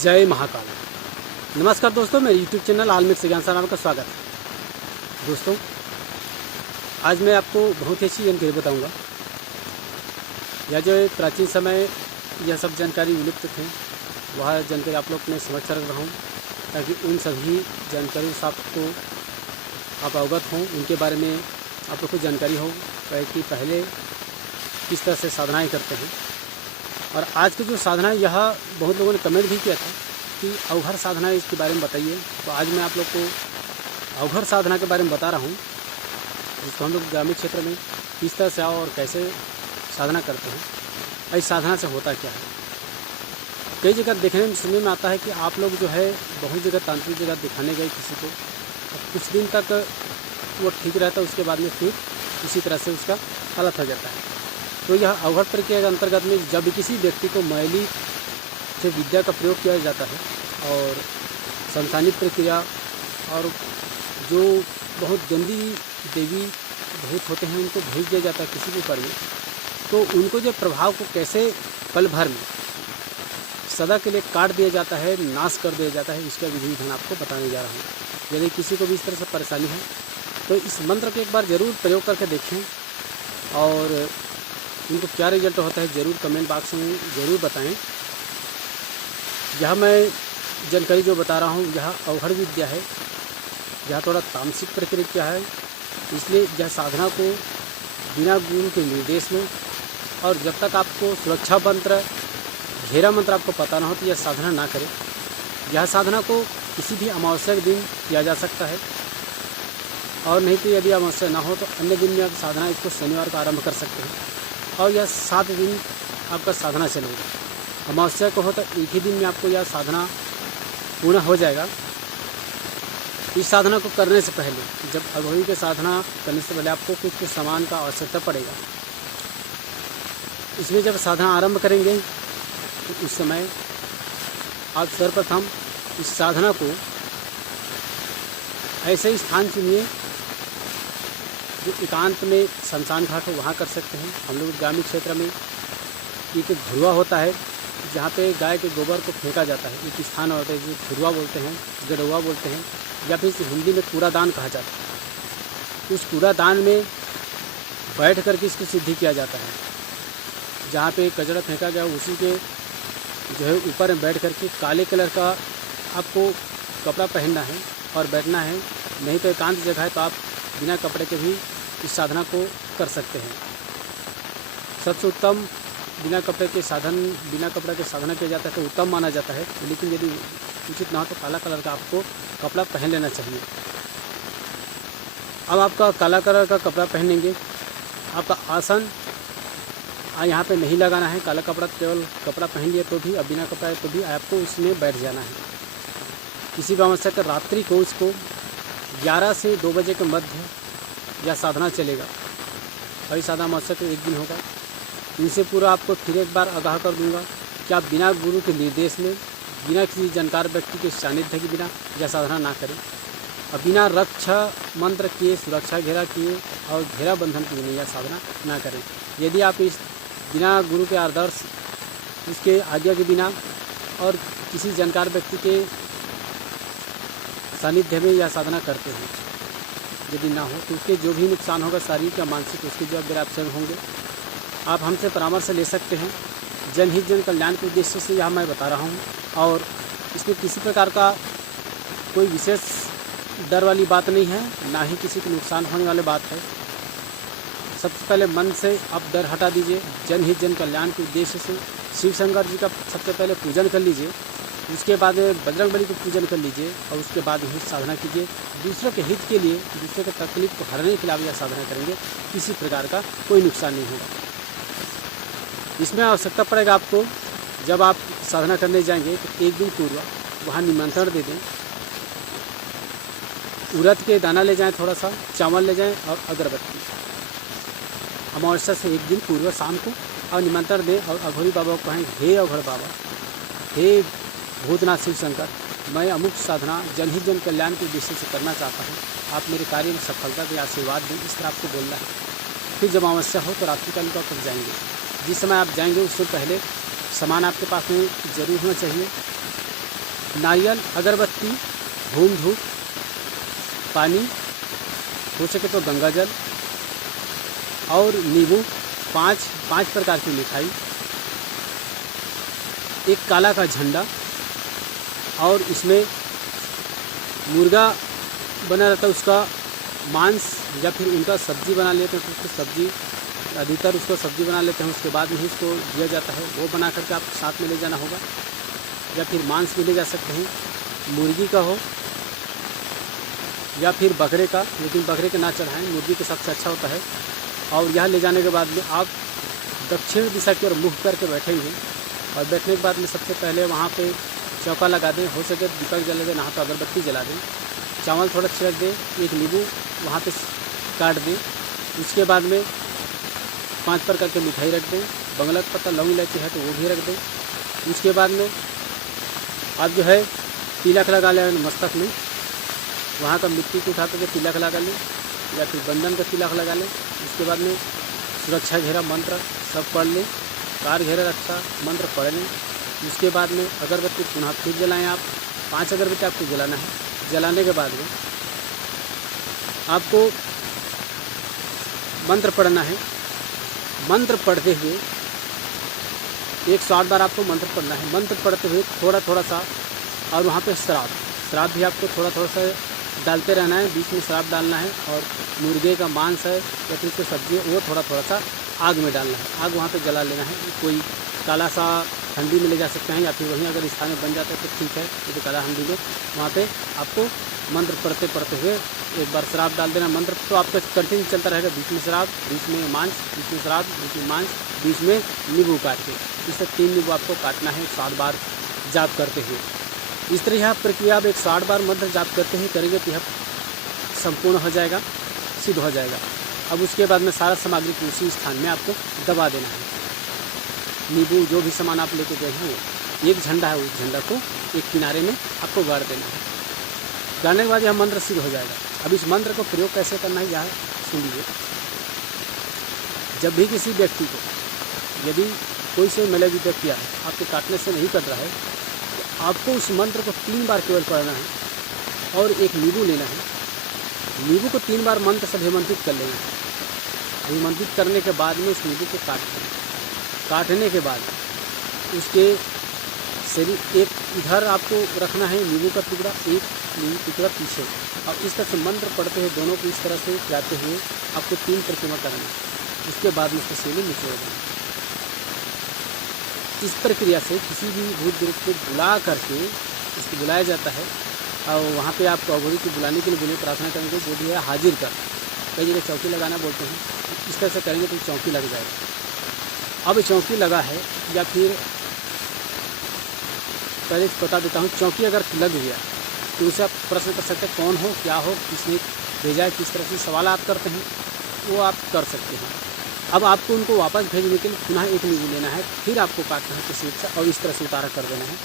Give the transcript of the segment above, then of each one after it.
जय महाकाल। नमस्कार दोस्तों, मेरे YouTube चैनल आलमिक ज्ञान साराम का स्वागत है। दोस्तों, आज मैं आपको बहुत ही अच्छी जानकारी बताऊंगा। यह जो प्राचीन समय यह सब जानकारी विलुप्त थे, वह जानकारी आप लोग मैं समझ रख रहा हूँ, ताकि उन सभी जानकारियों से आपको आप अवगत हों, उनके बारे में आप लोग को जानकारी हो कि पहले किस तरह से साधनाएँ करते हैं। और आज की जो साधना, यह बहुत लोगों ने कमेंट भी किया था कि अवघर साधना इसके बारे में बताइए। तो आज मैं आप लोग को अवघर साधना के बारे में बता रहा हूँ, जिसको हम लोग ग्रामीण क्षेत्र में किस तरह से और कैसे साधना करते हैं। इस साधना से होता क्या है, कई जगह देखने में सुनने में आता है कि आप लोग जो है बहुत जगह तांत्रिक जगह दिखाने गए किसी को, कुछ दिन तक वो ठीक रहता है, उसके बाद में फिर इसी तरह से उसका हालत हो जाता है। तो यह अवघर प्रक्रिया के अंतर्गत में जब किसी व्यक्ति को मैली से विद्या का प्रयोग किया जाता है और संसानिक प्रक्रिया और जो बहुत गंदी देवी भूत होते हैं उनको भेज दिया जाता है किसी के ऊपर में, तो उनको जो प्रभाव को कैसे पल भर में सदा के लिए काट दिया जाता है, नाश कर दिया जाता है, इसका विधि विधान आपको बताने जा रहा हूँ। यदि किसी को भी इस तरह से परेशानी है तो इस मंत्र को एक बार ज़रूर प्रयोग करके देखें और उनको क्या रिजल्ट होता है ज़रूर कमेंट बॉक्स में ज़रूर बताएं। यह मैं जानकारी जो बता रहा हूँ यह अवघर विद्या है, यह थोड़ा तामसिक प्रक्रिया है, इसलिए यह साधना को बिना गुरु के निर्देश में और जब तक आपको सुरक्षा मंत्र, घेरा मंत्र आपको पता ना हो तो यह साधना ना करें। यह साधना को किसी भी अमावस्या के दिन किया जा सकता है, और नहीं तो यदि अमावस्या ना हो तो अन्य दिन में आप साधना इसको शनिवार को आरंभ कर सकते हैं, और यह 7 दिन आपका साधना चलेगा। अमावस्या को हो तो एक ही दिन में आपको यह साधना पूर्ण हो जाएगा। इस साधना को करने से पहले, जब अघोरी की साधना करने से पहले आपको कुछ सामान का आवश्यकता पड़ेगा। इसमें जब साधना आरंभ करेंगे तो उस समय आप सर्वप्रथम इस साधना को ऐसे स्थान चुनिए जो एकांत में शमशान घाट हो, वहाँ कर सकते हैं। हम लोग ग्रामीण क्षेत्र में एक घुरवा होता है जहाँ पे गाय के गोबर को फेंका जाता है, एक स्थान होता है जो घुरवा बोलते हैं, गडवा बोलते हैं, या फिर हिंदी में कूड़ादान कहा जाता है। उस कूड़ादान में बैठ करके इसकी सिद्धि किया जाता है। जहाँ पे कचरा फेंका गया उसी के जो है ऊपर में बैठ करके काले कलर का आपको कपड़ा पहनना है और बैठना है। नहीं तो एकांत जगह है तो आप बिना कपड़े के भी इस साधना को कर सकते हैं। सबसे उत्तम बिना कपड़े के साधना किया जाता है तो उत्तम माना जाता है, लेकिन यदि उचित ना हो तो काला कलर का आपको कपड़ा पहन लेना चाहिए। अब आपका काला कलर का कपड़ा पहनेंगे, आपका आसन यहाँ पे नहीं लगाना है। काला कपड़ा केवल कपड़ा पहन लिया तो भी, अब बिना कपड़ा तो भी आपको उसमें बैठ जाना है। किसी भी अमावस्या का रात्रि को उसको 11 से 2 बजे के मध्य यह साधना चलेगा, और इस साधना अमावस्या का एक दिन होगा। इनसे पूरा आपको फिर एक बार आगाह कर दूंगा कि आप बिना गुरु के निर्देश में, बिना किसी जानकार व्यक्ति के सानिध्य के बिना यह साधना ना करें, और बिना रक्षा मंत्र किए, सुरक्षा घेरा किए और घेरा बंधन के बिना यह साधना ना करें। यदि आप इस बिना गुरु के आदर्श, इसके आज्ञा के बिना और किसी जानकार व्यक्ति के सानिध्य में यह साधना करते हैं, यदि ना हो तो उसके जो भी नुकसान होगा शारीरिक या मानसिक, उसके जवाबदार आप स्वयं होंगे। आप हमसे परामर्श ले सकते हैं। जनहित जन कल्याण के उद्देश्य से यह मैं बता रहा हूँ, और इसमें किसी प्रकार का कोई विशेष डर वाली बात नहीं है, ना ही किसी को नुकसान होने वाली बात है। सबसे पहले मन से आप डर हटा दीजिए। जनहित जन कल्याण के उद्देश्य से शिव शंकर जी का सबसे पहले पूजन कर लीजिए, उसके बाद बजरंगबली को पूजन कर लीजिए, और उसके बाद ही साधना कीजिए। दूसरों के हित के लिए, दूसरों के तकलीफ को हराने के लिए आप यह साधना करेंगे, किसी प्रकार का कोई नुकसान नहीं होगा। इसमें आवश्यकता पड़ेगा आपको, जब आप साधना करने जाएंगे तो एक दिन पूर्व वहाँ निमंत्रण दे दें। उड़द के दाना ले जाएं, थोड़ा सा चावल ले जाएं और अगरबत्ती। अमावस्या से एक दिन पूर्व शाम को और निमंत्रण दें, और अघोरी बाबा को कहें, हे अघोर बाबा, हे भूतनाथ शिव शंकर, मैं अमुक साधना जनहित जन कल्याण के उद्देश्य से करना चाहता हूँ, आप मेरे कार्य में सफलता के आशीर्वाद दें। इस तरह आपको बोलना है। फिर जब अमावस्या हो तो रात्रिकाल का कर जाएंगे। जिस समय आप जाएंगे उससे पहले सामान आपके पास में ज़रूर होना चाहिए। नारियल, अगरबत्ती, धूम धूप, पानी, हो सके तो गंगा जल और नींबू, पाँच प्रकार की मिठाई, एक काला का झंडा और इसमें मुर्गा बना रहता है, उसका मांस या फिर उनका सब्जी बना लेते हैं, तो उसको सब्जी अधिकतर उसको सब्जी बना लेते हैं, उसके बाद में ही उसको दिया जाता है। वो बना करके आप साथ में ले जाना होगा, या फिर मांस भी ले जा सकते हैं, मुर्गी का हो या फिर बकरे का, लेकिन बकरे के ना चढ़ाएं, मुर्गी के सबसे अच्छा होता है। और यह ले जाने के बाद में आप दक्षिण दिशा की ओर मुँह करके बैठेंगे और बैठने के बाद में सबसे पहले वहाँ पे चौका लगा दें, हो सके दीपक जला दें, नहा तो अगरबत्ती जला दें, चावल थोड़ा छिड़क दें, एक नींबू वहाँ पे काट दें। उसके बाद में 5 प्रकार की मिठाई रख दें, बंगला का पत्ता, लौंग इलायची है तो वो भी रख दें। उसके बाद में आप जो है तिलक लगा लें मस्तक में, वहाँ का मिट्टी को उठा करके तिलक लगा लें या फिर बंधन का तिलक लगा लें। उसके बाद में सुरक्षा घेरा मंत्र सब पढ़ लें, कार घेरा रक्षा मंत्र पढ़ लें। उसके बाद में अगरबत्ती पुनः फिर जलाएं आप, 5 अगरबत्ती आपको जलाना है। जलाने के बाद में आपको मंत्र पढ़ना है। मंत्र पढ़ते हुए 108 बार आपको मंत्र पढ़ना है। मंत्र पढ़ते हुए थोड़ा थोड़ा सा, और वहाँ पे श्राप भी आपको थोड़ा थोड़ा सा डालते रहना है, बीच में श्राप डालना है। और मुर्गे का मांस है या फिर कोई सब्जी है वो थोड़ा थोड़ा सा आग में डालना है, आग वहाँ पे जला लेना है। कोई काला सा हंडी में ले जा सकते हैं, या फिर वहीं अगर स्थान में बन जाता है तो ठीक है, तो काला हंडी में वहाँ पे आपको मंत्र पढ़ते हुए एक बार श्राप डाल देना। मंत्र तो आपका कंटिन्यू चलता रहेगा, बीच में श्राप, बीच में मांस, बीच में श्राप, बीच में मांस, बीच में नींबू काट के, इससे 3 नींबू आपको काटना है 108 बार जाप करते हुए। इस तरह यह प्रक्रिया आप 108 बार मंत्र जाप करते ही करेंगे तो यह संपूर्ण हो जाएगा, सिद्ध हो जाएगा। अब उसके बाद में सारा सामग्री को उसी स्थान में आपको दबा देना है। नींबू जो भी सामान आप लेके गए हैं, एक झंडा है, उस झंडा को एक किनारे में आपको गाड़ देना है। गाड़ने के बाद यह मंत्र सिद्ध हो जाएगा। अब इस मंत्र को प्रयोग कैसे करना है यह सुन लीजिए। जब भी किसी व्यक्ति को, यदि कोई से मलेगी व्यक्ति है आपके काटने से नहीं कट रहा है, तो आपको उस मंत्र को 3 बार केवल पढ़ना है और एक नींबू लेना है। नींबू को 3 बार मंत्र से अभिमंत्रित कर लेना है। अभिमंत्रित करने के बाद में उस नींबू को काटने के बाद उसके शरीर एक इधर आपको रखना है नींबू का टुकड़ा, एक नींबू टुकड़ा पीछे, और इस तरह से मंत्र पढ़ते हुए दोनों को इस तरह से जाते हुए आपको 3 परिक्रमा करना है। उसके बाद में उसको शैली निचोड़ देना। इस प्रक्रिया से किसी भी भूत ग्रुप को बुला करके इसको बुलाया जाता है, और वहाँ पे आपको अघोरी को बुलाने के लिए बोलिए, प्रार्थना करेंगे जो भी है हाजिर कर। कई जगह चौकी लगाना बोलते हैं, इस तरह से करेंगे तो चौकी लग जाएगा। अब चौकी लगा है, या फिर पहले बता देता हूँ, चौकी अगर लग गया तो उसे आप प्रश्न कर सकते हैं कौन हो, क्या हो, किसने भेजा है, किस तरह से सवाल आप करते हैं वो आप कर सकते हैं। अब आपको उनको वापस भेजने के लिए पुनः एक नींबू लेना है, फिर आपको काटना है किसी से और इस तरह से उतारा कर देना है।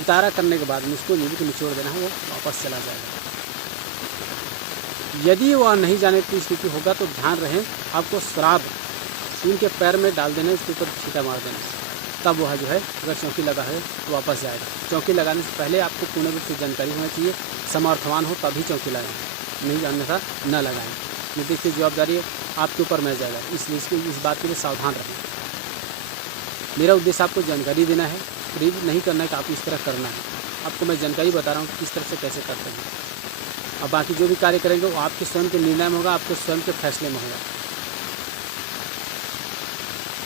उतारा करने के बाद में उसको नींबू को निचोड़ देना है, वो वापस चला जाएगा। यदि वह नहीं जाने की स्थिति होगा तो ध्यान रहे आपको श्राप उनके पैर में डाल देना है, उसके ऊपर छींटा मार देना है, तब वह जो है अगर चौकी लगा है तो वापस जाएगा। चौकी लगाने से पहले आपको पूर्ण रूप से जानकारी होना चाहिए, समर्थवान हो तभी चौकी लगाएं, नहीं जानने का न लगाएं। निर्देश की जवाबदारी आपके ऊपर मिल जाएगा, इसलिए इस बात के लिए सावधान रहें। मेरा उद्देश्य आपको जानकारी देना है, प्रेरित नहीं करना है कि आप इस तरह करना है। आपको मैं जानकारी बता रहा हूँ किस तरह से कैसे करते हैं। अब बाकी जो भी कार्य करेंगे वो आपके स्वयं के निर्णय में होगा, आपके स्वयं के फैसले में होगा।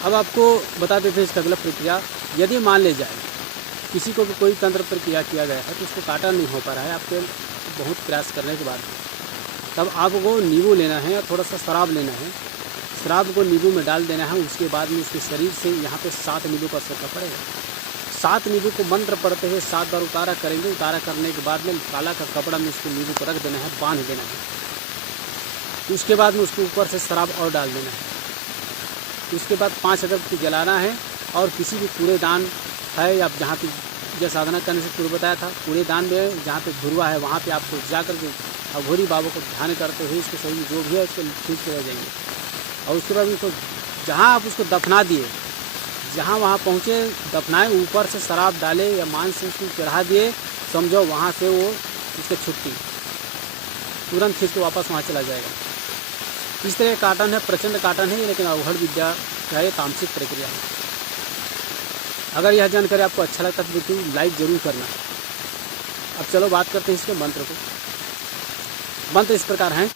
अब आपको बता देते हैं इसका अगला प्रक्रिया। यदि मान ले जाए किसी को भी कोई तंत्र प्रक्रिया किया गया है तो उसको काटा नहीं हो पा रहा है आपके बहुत प्रयास करने के बाद, तब आपको नींबू लेना है और थोड़ा सा शराब लेना है। शराब को नींबू में डाल देना है। उसके बाद में उसके शरीर से यहाँ पे 7 नींबू का सरका पड़ेगा। 7 नींबू को मंत्र पढ़ते हुए 7 बार उतारा करेंगे। उतारा करने के बाद में काला का कपड़ा में उसको नींबू को रख देना है, बांध देना है। उसके बाद में उसके ऊपर से शराब और डाल देना है। उसके बाद 5 अगरबत्ती जलाना है और किसी भी कूड़ेदान है या जहाँ पे जो साधना करने से पूर्व बताया था, कूड़ेदान में जहाँ पे धुरवा है वहाँ पे आपको जाकर के अघोरी बाबा को ध्यान करते हुए इसके शरीर जो भी है उसको खींच के रह जाएंगे। और उसके बाद उसको जहाँ आप उसको दफना दिए, जहाँ वहाँ पहुँचे दफनाए, ऊपर से शराब डाले या मांस उसको चढ़ा दिए, समझो वहाँ से वो उसकी छुट्टी, तुरंत खींच के वापस वहाँ चला जाएगा। इस तरह काटन है, प्रचंड काटन है, लेकिन अवघड़ विद्या का ये तामसिक प्रक्रिया है। अगर यह जानकारी आपको अच्छा लगता है तो वीडियो लाइक जरूर करना। अब चलो बात करते हैं इसके मंत्र को। मंत्र इस प्रकार हैं।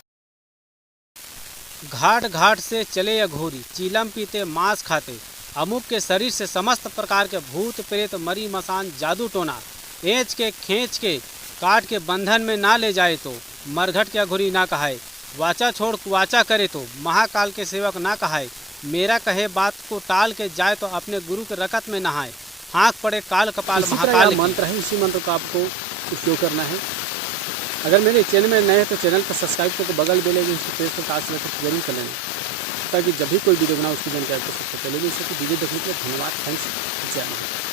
घाट घाट से चले अघोरी, चीलम पीते मांस खाते, अमुक के शरीर से समस्त प्रकार के भूत प्रेत मरी मसान जादू टोना, एंच के खींच के काट के बंधन में ना ले जाए तो मरघट के अघोरी ना कहाए, वाचा छोड़ कुवाचा करे तो महाकाल के सेवक ना कहाए, मेरा कहे बात को टाल के जाए तो अपने गुरु के रकत में नहाए, हाँक पड़े काल कपाल महाकाल मंत्र है। इसी मंत्र का आपको उपयोग करना है। अगर मेरे चैनल में नए हैं तो चैनल को सब्सक्राइब करके बगल बेल आइकन प्रेस करके आज जरूर कर लेना, ताकि जब भी कोई वीडियो बनाओ उसकी जानकारी आपको सबसे पहले मिल सके। वीडियो देखने के लिए धन्यवाद। थैंक्स। जय हिंद।